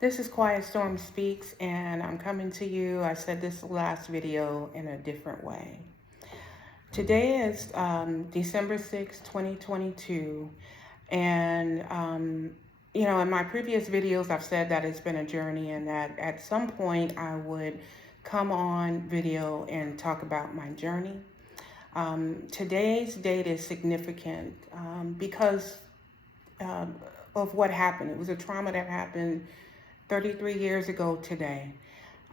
This is Quiet Storm Speaks, and I'm coming to you. I said this last video in a different way. Today is December 6, 2022, and in my previous videos, I've said that it's been a journey and that at some point I would come on video and talk about my journey. Today's date is significant because of what happened. It was a trauma that happened 33 years ago today.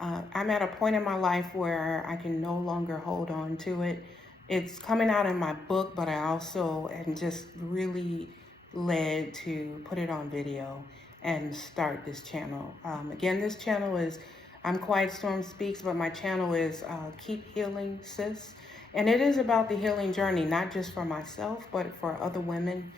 I'm at a point in my life where I can no longer hold on to it. It's coming out in my book, but I also am just really led to put it on video and start this channel. Again, this channel is, I'm Quiet Storm Speaks, but my channel is Keep Healing Sis. And it is about the healing journey, not just for myself, but for other women.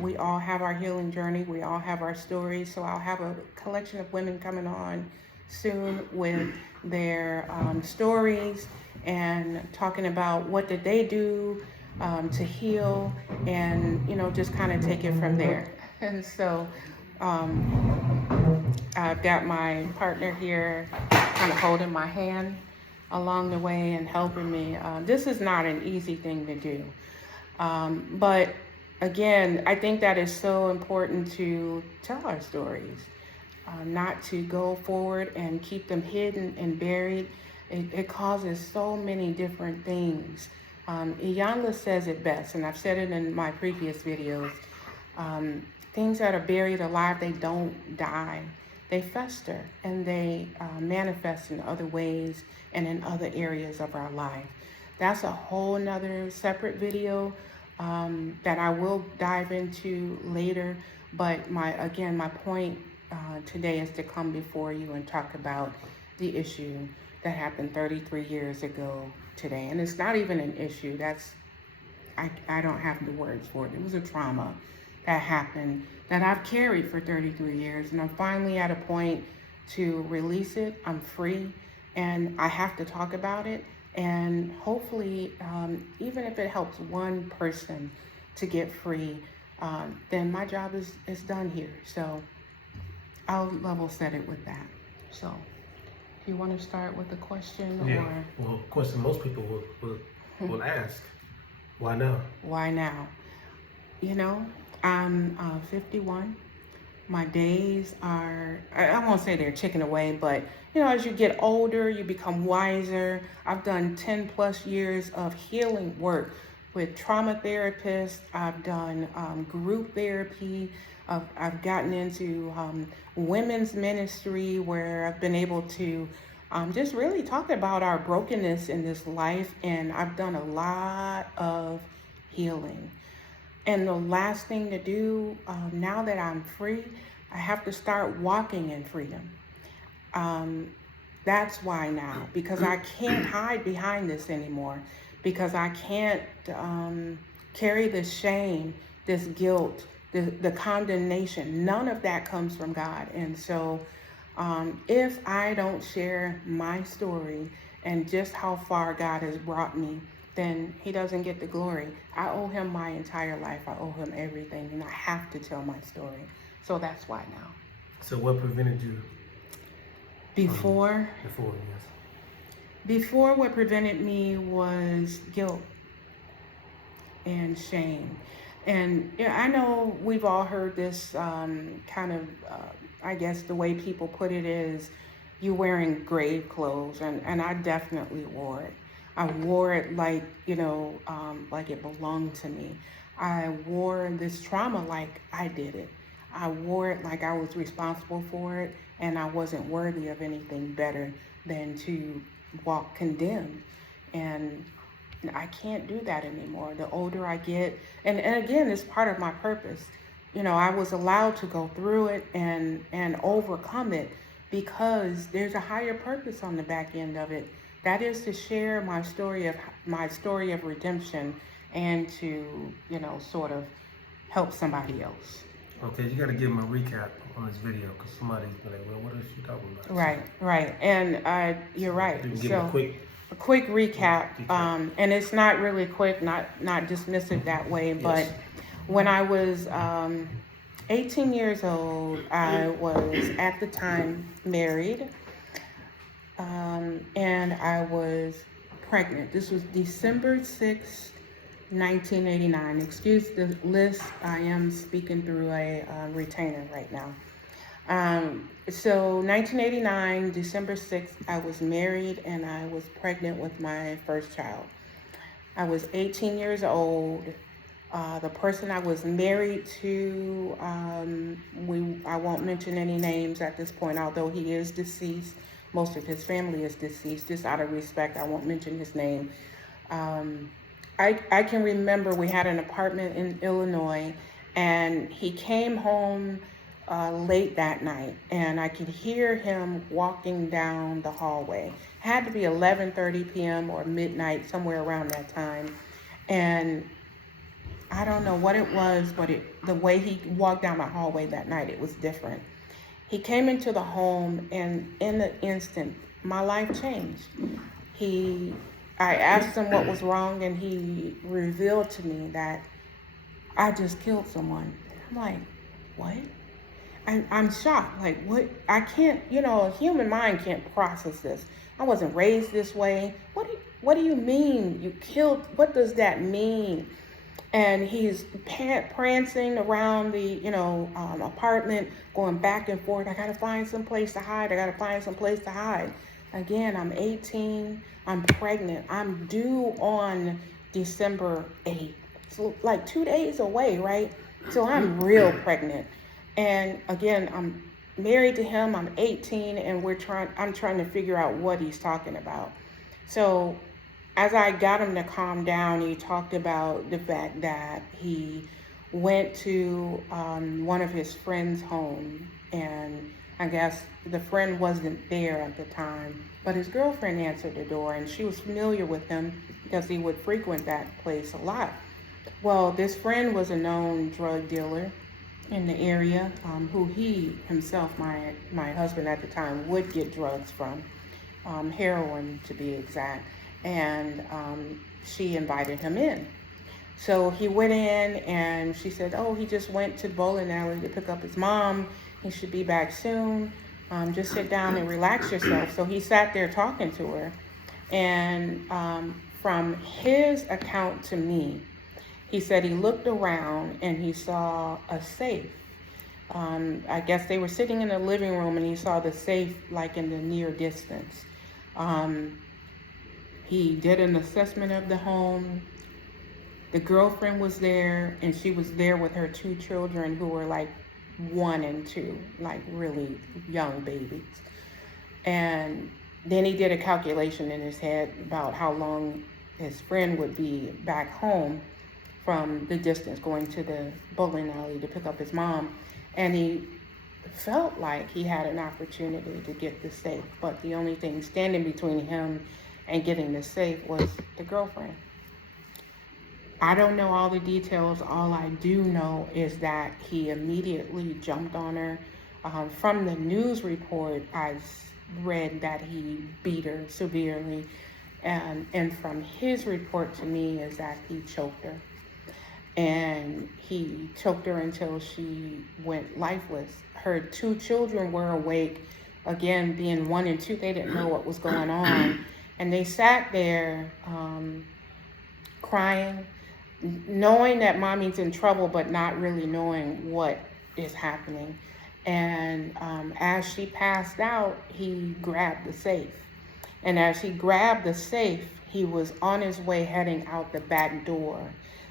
We all have our healing journey. We all have our stories. So I'll have a collection of women coming on soon with their stories and talking about what did they do to heal and, just kind of take it from there. And so I've got my partner here kind of holding my hand along the way and helping me. This is not an easy thing to do. But again, I think that is so important to tell our stories, not to go forward and keep them hidden and buried. It causes so many different things. Iyanla says it best, and I've said it in my previous videos. Things that are buried alive, they don't die. They fester and they manifest in other ways and in other areas of our life. That's a whole nother separate video that I will dive into later. But my point today is to come before you and talk about the issue that happened 33 years ago today. And it's not even an issue. I don't have the words for it. It was a trauma that happened that I've carried for 33 years. And I'm finally at a point to release it. I'm free and I have to talk about it. And hopefully, even if it helps one person to get free, then my job is done here. So I'll level set it with that. So if you want to start with a question, or well, question most people will ask, why now? Why now? I'm 51. My days are, I won't say they're ticking away, but as you get older, you become wiser. I've done 10 plus years of healing work with trauma therapists. I've done group therapy. I've gotten into women's ministry where I've been able to just really talk about our brokenness in this life. And I've done a lot of healing. And the last thing to do, now that I'm free, I have to start walking in freedom. That's why now, because I can't hide behind this anymore, because I can't carry this shame, this guilt, the condemnation. None of that comes from God. And so if I don't share my story and just how far God has brought me, then he doesn't get the glory. I owe him my entire life. I owe him everything, and I have to tell my story. So that's why now. So what prevented you? Before, yes. Before, what prevented me was guilt and shame. And I know we've all heard this I guess the way people put it is you wearing grave clothes, and I definitely wore it. I wore it like it belonged to me. I wore this trauma like I did it. I wore it like I was responsible for it, and I wasn't worthy of anything better than to walk condemned. And I can't do that anymore. The older I get, and again, it's part of my purpose. I was allowed to go through it and overcome it because there's a higher purpose on the back end of it. That is to share my story of redemption and to, sort of help somebody else. Okay, you got to give them a recap on this video because somebody's been like, well, what is she talking about? Right. And you're right. You can give a quick recap. And it's not really quick, not dismiss it that way. Yes. But when I was 18 years old. I was at the time married, and I was pregnant. This was December 6th, 1989. Excuse the list, I am speaking through a retainer right now. So 1989, December 6th, I was married and I was pregnant with my first child. I was 18 years old. The person I was married to, I won't mention any names at this point, although he is deceased. Most of his family is deceased. Just out of respect, I won't mention his name. I can remember we had an apartment in Illinois, and he came home late that night, and I could hear him walking down the hallway. Had to be 11:30 p.m. or midnight, somewhere around that time. And I don't know what it was, but the way he walked down the hallway that night, it was different. He came into the home, and in an instant, my life changed. I asked him what was wrong, and he revealed to me that I just killed someone. I'm like, what? I'm shocked. Like, what? I can't, a human mind can't process this. I wasn't raised this way. What do you mean you killed? What does that mean? And he's prancing around the, apartment, going back and forth. I gotta find some place to hide. Again, I'm 18. I'm pregnant. I'm due on December 8th. So like 2 days away, right? So I'm real pregnant. And again, I'm married to him. I'm 18, and I'm trying to figure out what he's talking about. So as I got him to calm down, he talked about the fact that he went to one of his friends' home, and I guess the friend wasn't there at the time, but his girlfriend answered the door, and she was familiar with him because he would frequent that place a lot. Well, this friend was a known drug dealer in the area, who he himself, my husband at the time, would get drugs from, heroin to be exact. And she invited him in. So he went in, and she said, oh, he just went to the bowling alley to pick up his mom. He should be back soon. Just sit down and relax yourself. So he sat there talking to her. And from his account to me, he said he looked around and he saw a safe. I guess they were sitting in the living room, and he saw the safe like in the near distance. He did an assessment of the home. The girlfriend was there, and she was there with her 2 children who were like 1 and 2, like really young babies. And then he did a calculation in his head about how long his friend would be back home from the distance going to the bowling alley to pick up his mom. And he felt like he had an opportunity to get the safe, but the only thing standing between him and getting the safe was the girlfriend. I don't know all the details. All I do know is that he immediately jumped on her. From the news report, I read that he beat her severely. And from his report to me is that he choked her. And he choked her until she went lifeless. Her 2 children were awake. Again, being 1 and 2, they didn't know what was going on. And they sat there crying, knowing that mommy's in trouble, but not really knowing what is happening. And as she passed out, he grabbed the safe. And as he grabbed the safe, he was on his way heading out the back door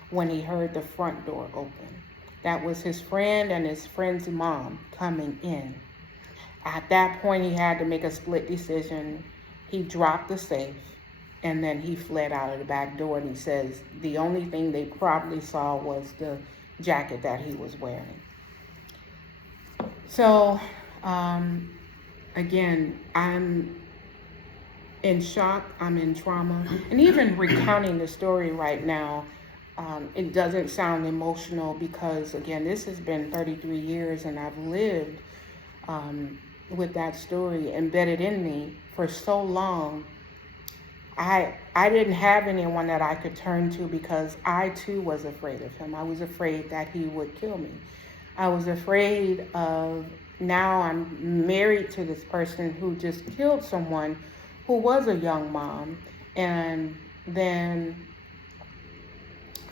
when he heard the front door open. That was his friend and his friend's mom coming in. At that point, he had to make a split decision. He dropped the safe, and then he fled out of the back door. And he says the only thing they probably saw was the jacket that he was wearing. So, again, I'm in shock. I'm in trauma. And even recounting the story right now, it doesn't sound emotional because, again, this has been 33 years and I've lived with that story embedded in me for so long. I didn't have anyone that I could turn to because I too was afraid of him. I was afraid that he would kill me. I was afraid of, now I'm married to this person who just killed someone who was a young mom. And then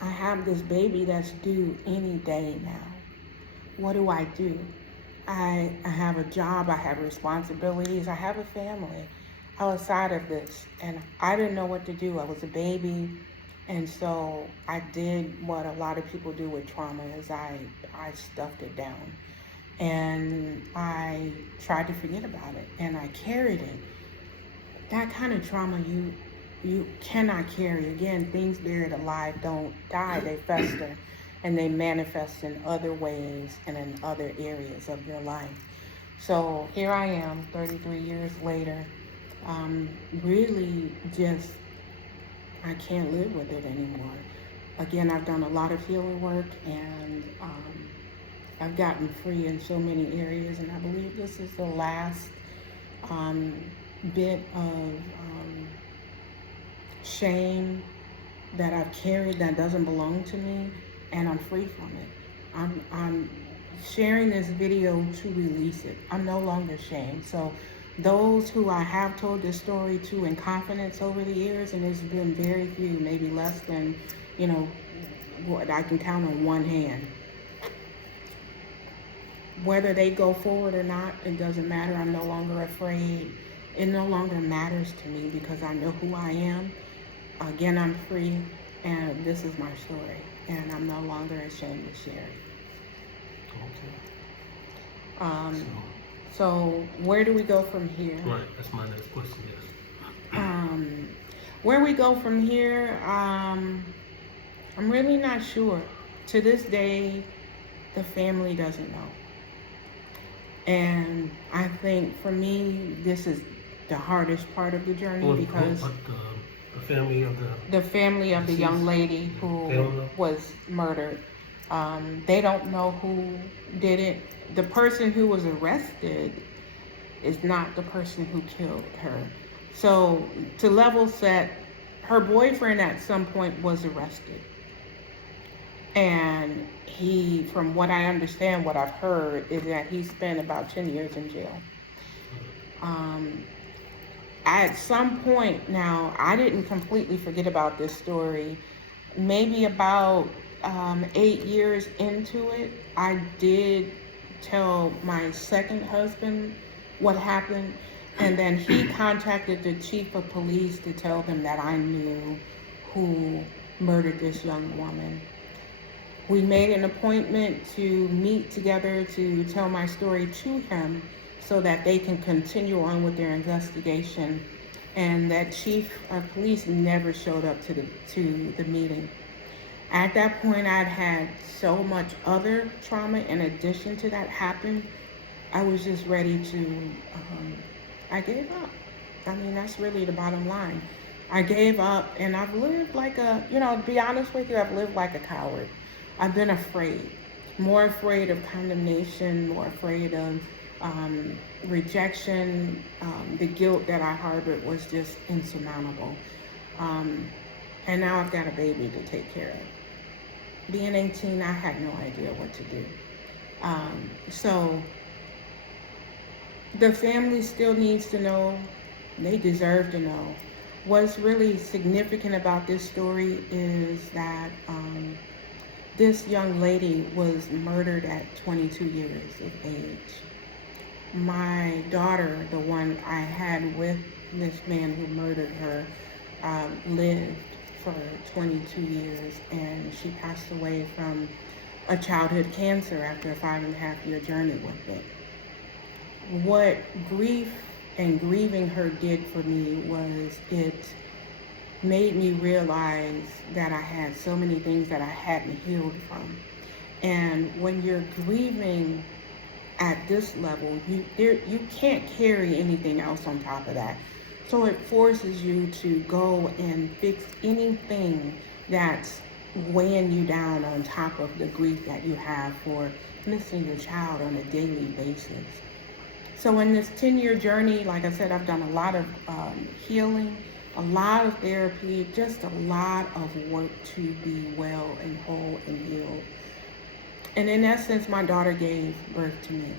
I have this baby that's due any day now. What do I do? I have a job, I have responsibilities, I have a family outside of this, and I didn't know what to do. I was a baby, and so I did what a lot of people do with trauma, is I stuffed it down. And I tried to forget about it, and I carried it. That kind of trauma you cannot carry. Again, things buried alive don't die, they fester, and they manifest in other ways and in other areas of your life. So here I am, 33 years later, really just, I can't live with it anymore. Again, I've done a lot of healing work, and I've gotten free in so many areas, and I believe this is the last bit of shame that I've carried that doesn't belong to me, and I'm free from it. I'm sharing this video to release it. I'm no longer ashamed. So those who I have told this story to in confidence over the years, and there's been very few, maybe less than, what I can count on one hand. Whether they go forward or not, it doesn't matter. I'm no longer afraid. It no longer matters to me because I know who I am. Again, I'm free, and this is my story, and I'm no longer ashamed to share it. Okay. So where do we go from here? Right, that's my next question, yes. Where we go from here, I'm really not sure. To this day, the family doesn't know. And I think for me, this is the hardest part of the journey, because the family of the young lady who was murdered, they don't know who did it. The person who was arrested is not the person who killed her. So to level set, her boyfriend at some point was arrested. And he, from what I understand, what I've heard, is that he spent about 10 years in jail. At some point now, I didn't completely forget about this story. Maybe about 8 years into it, I did tell my second husband what happened, and then he contacted the chief of police to tell them that I knew who murdered this young woman. We made an appointment to meet together to tell my story to him so that they can continue on with their investigation. And that chief of police never showed up to the meeting. At that point, I'd had so much other trauma in addition to that happen. I was just ready to, I gave up. I mean, that's really the bottom line. I gave up, and I've lived like to be honest with you, I've lived like a coward. I've been afraid, more afraid of condemnation, more afraid of rejection. The guilt that I harbored was just insurmountable. And now I've got a baby to take care of. Being 18, I had no idea what to do. So the family still needs to know. They deserve to know. What's really significant about this story is that this young lady was murdered at 22 years of age. My daughter, the one I had with this man who murdered her, lived for 22 years, and she passed away from a childhood cancer after a 5.5-year journey with it. What grief and grieving her did for me was it made me realize that I had so many things that I hadn't healed from. And when you're grieving at this level, you can't carry anything else on top of that. So it forces you to go and fix anything that's weighing you down on top of the grief that you have for missing your child on a daily basis. So in this 10-year journey, like I said, I've done a lot of healing, a lot of therapy, just a lot of work to be well and whole and healed. And in essence, my daughter gave birth to me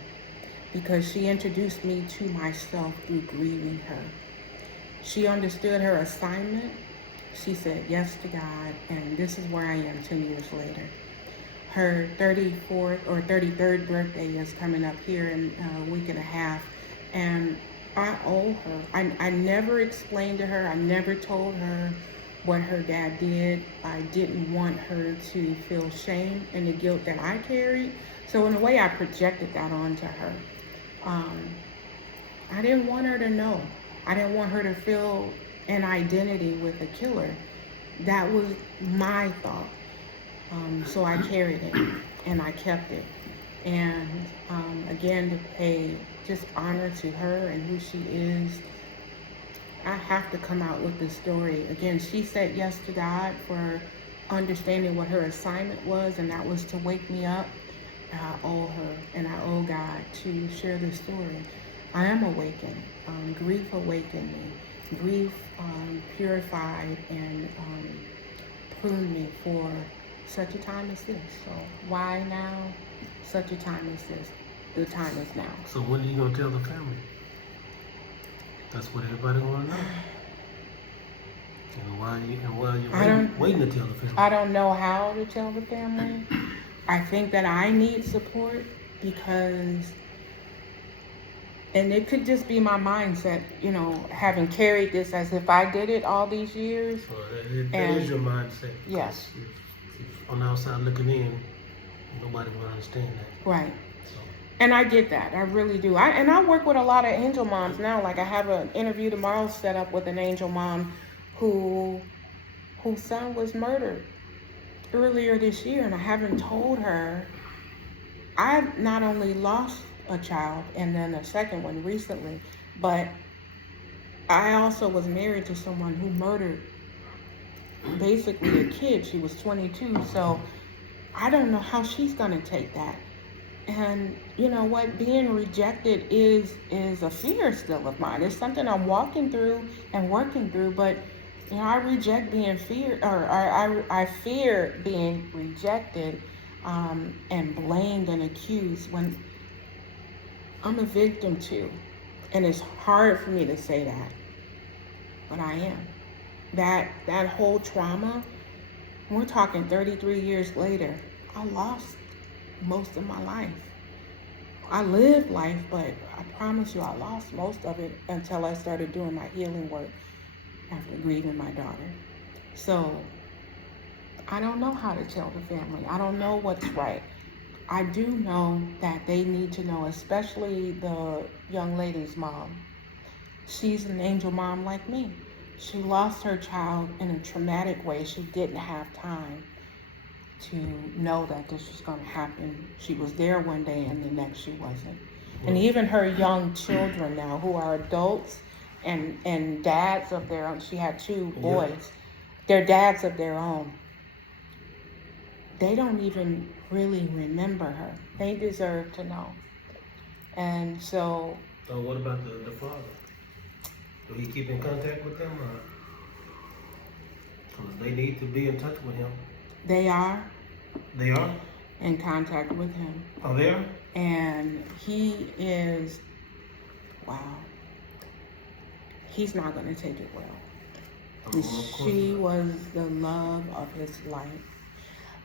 because she introduced me to myself through grieving her. She understood her assignment. She said yes to God, and this is where I am 10 years later. Her 34th or 33rd birthday is coming up here in a week and a half, and I owe her. I never explained to her, I never told her what her dad did. I didn't want her to feel shame and the guilt that I carried. So in a way, I projected that onto her. I didn't want her to know. I didn't want her to feel an identity with a killer. That was my thought. So I carried it and I kept it. And again, to pay just honor to her and who she is, I have to come out with this story. Again, she said yes to God for understanding what her assignment was, and that was to wake me up. I owe her and I owe God to share this story. I am awakened. Grief awakened me. Grief purified and pruned me for such a time as this. So why now? Such a time as this. The time is now. So when are you gonna tell the family? That's what everybody wanna know. And why you waiting to tell the family? I don't know how to tell the family. I think that I need support because, and it could just be my mindset, you know, having carried this as if I did it all these years. Well, that is your mindset. Yes. If on the outside looking in, nobody will understand that. Right. So. And I get that. I really do. I work with a lot of angel moms now. Like I have an interview tomorrow set up with an angel mom whose son was murdered earlier this year, and I haven't told her. I not only lost a child and then a second one recently, but I also was married to someone who murdered basically a kid. She was 22, so I don't know how she's gonna take that. And you know what, being rejected is a fear still of mine. It's something I'm walking through and working through, but you know, I reject being feared, or I fear being rejected and blamed and accused when I'm a victim too. And it's hard for me to say that, but I am. That whole trauma, we're talking 33 years later, I lost most of my life. I lived life, but I promise you I lost most of it until I started doing my healing work after grieving my daughter. So I don't know how to tell the family. I don't know what's right. I do know that they need to know, especially the young lady's mom. She's an angel mom like me. She lost her child in a traumatic way. She didn't have time to know that this was going to happen. She was there one day and the next she wasn't. And even her young children now, who are adults and dads of their own, she had 2 boys, they're dads of their own. They don't even really remember her. They deserve to know. And so... So what about the father? Do he keep in contact with them? Because they need to be in touch with him. They are. They are? In contact with him. Oh, they are? And he is, wow. He's not going to take it well. Oh, she was the love of his life.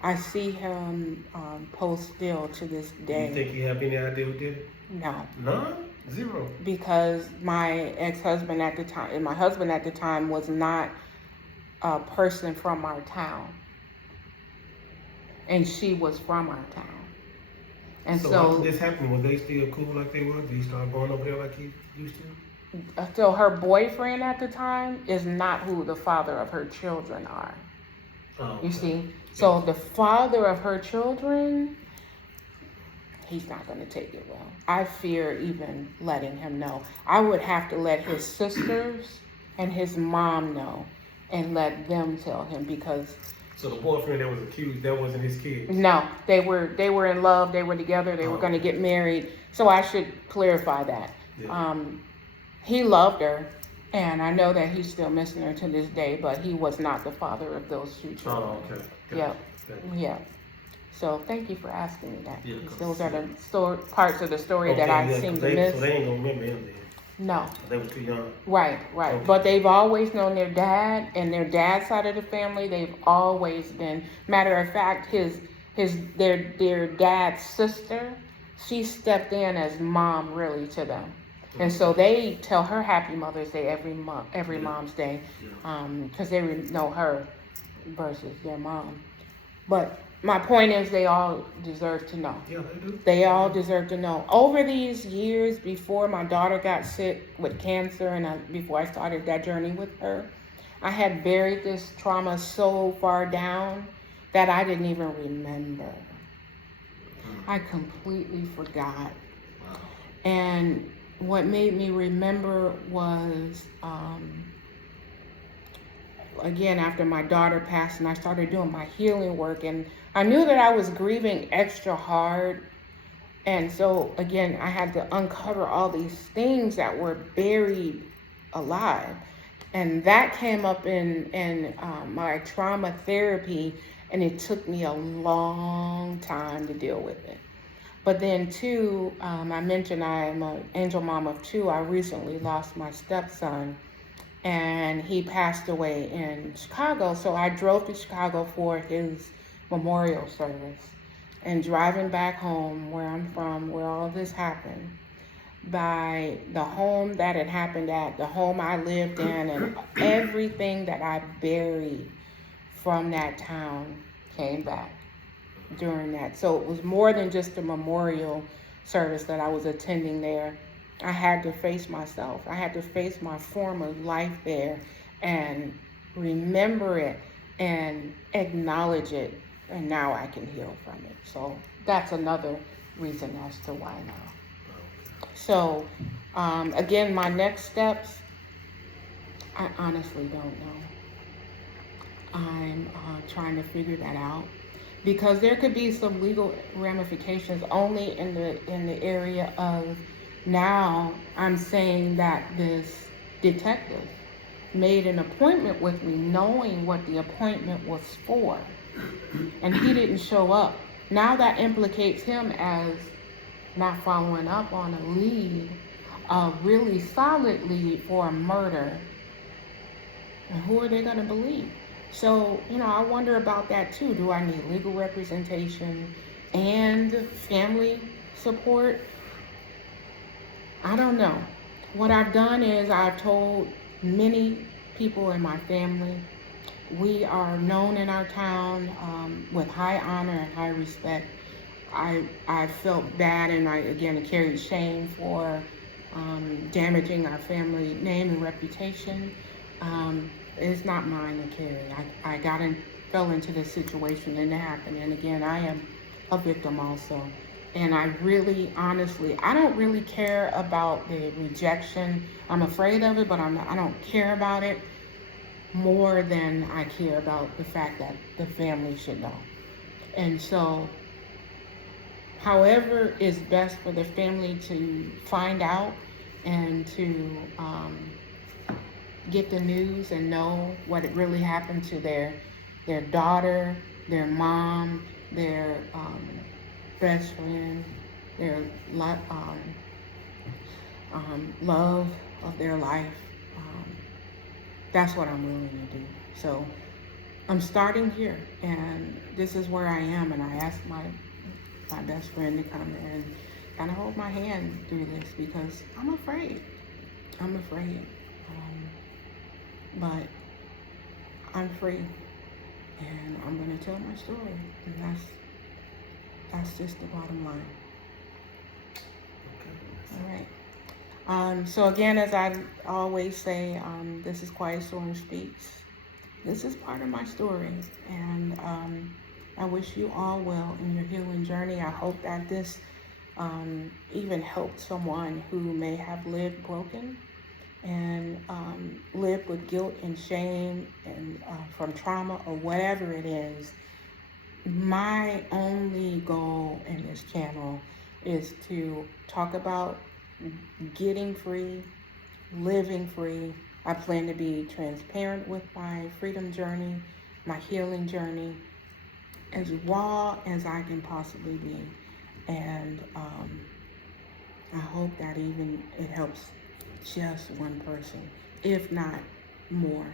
I see him post still to this day. You think you have any idea who did it? No. None? Zero? Because my ex-husband at the time, and my husband at the time, was not a person from our town. And she was from our town. And so after this happened, were they still cool like they were? Did he start going over there like he used to? So her boyfriend at the time is not who the father of her children are. Oh, okay. You see? So the father of her children, he's not going to take it well. I fear even letting him know. I would have to let his sisters and his mom know and let them tell him, because... So the boyfriend that was accused, that wasn't his kid? No, they were in love, they were together, they were going to get married. So I should clarify that. Yeah. He loved her, and I know that he's still missing her to this day, but he was not the father of those 2 children. Oh, okay. Yeah. Gotcha. Yeah. So thank you for asking me that. Yeah, Because 'cause- those are the parts of the story that I seem to So miss. they ain't gonna remember him then. No. They were too young. Right. Okay. But they've always known their dad, and their dad's side of the family, they've always been. Matter of fact, their dad's sister, she stepped in as mom really to them. And so they tell her Happy Mother's Day every Mom's Day, because they know her versus their mom. But my point is, they all deserve to know. Yeah, they do. They all deserve to know. Over these years, before my daughter got sick with cancer and before I started that journey with her, I had buried this trauma so far down that I didn't even remember. I completely forgot. Wow. And what made me remember was, again, after my daughter passed and I started doing my healing work, and I knew that I was grieving extra hard. And so, again, I had to uncover all these things that were buried alive. And that came up in my trauma therapy, and it took me a long time to deal with it. But then, too, I mentioned I am an angel mom of 2. I recently lost my stepson, and he passed away in Chicago. So I drove to Chicago for his memorial service. And driving back home, where I'm from, where all this happened, by the home that it happened at, the home I lived in, and everything that I buried from that town came back during that. So it was more than just a memorial service that I was attending there. I had to face myself. I had to face my former life there and remember it and acknowledge it. And now I can heal from it. So that's another reason as to why now. So, again, my next steps, I honestly don't know. I'm trying to figure that out, because there could be some legal ramifications only in the area of, now I'm saying that this detective made an appointment with me knowing what the appointment was for, and he didn't show up. Now that implicates him as not following up on a lead, a really solid lead for a murder. And who are they going to believe? So, I wonder about that too. Do I need legal representation and family support? I don't know. What I've done is I've told many people in my family. We are known in our town with high honor and high respect. I felt bad, and I carried shame for damaging our family name and reputation. It's not mine to carry. I fell into this situation and it happened. And again, I am a victim also. And I really, honestly, I don't really care about the rejection. I'm afraid of it, but I don't care about it more than I care about the fact that the family should know. And so, however is best for the family to find out and to get the news and know what it really happened to their daughter, their mom, their best friend, their love of their life. That's what I'm willing to do. So I'm starting here, and this is where I am, and I asked my best friend to come and kind of hold my hand through this, because I'm afraid. But I'm free, and I'm going to tell my story, and that's just the bottom line. All right. So again, as I always say, this is Quiet Storm Speaks. This is part of my story, and I wish you all well in your healing journey. I hope that this even helped someone who may have lived broken and lived with guilt and shame and from trauma or whatever it is. My only goal in this channel is to talk about getting free, living free. I plan to be transparent with my freedom journey, my healing journey, as raw as I can possibly be. And I hope that even it helps just one person, if not more,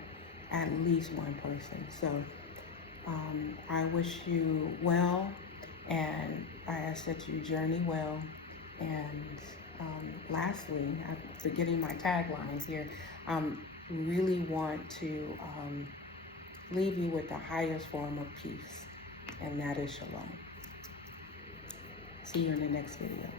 at least one person. So I wish you well, and I ask that you journey well. And lastly, I'm forgetting my tagline here. Really want to leave you with the highest form of peace, and that is shalom. See you in the next video.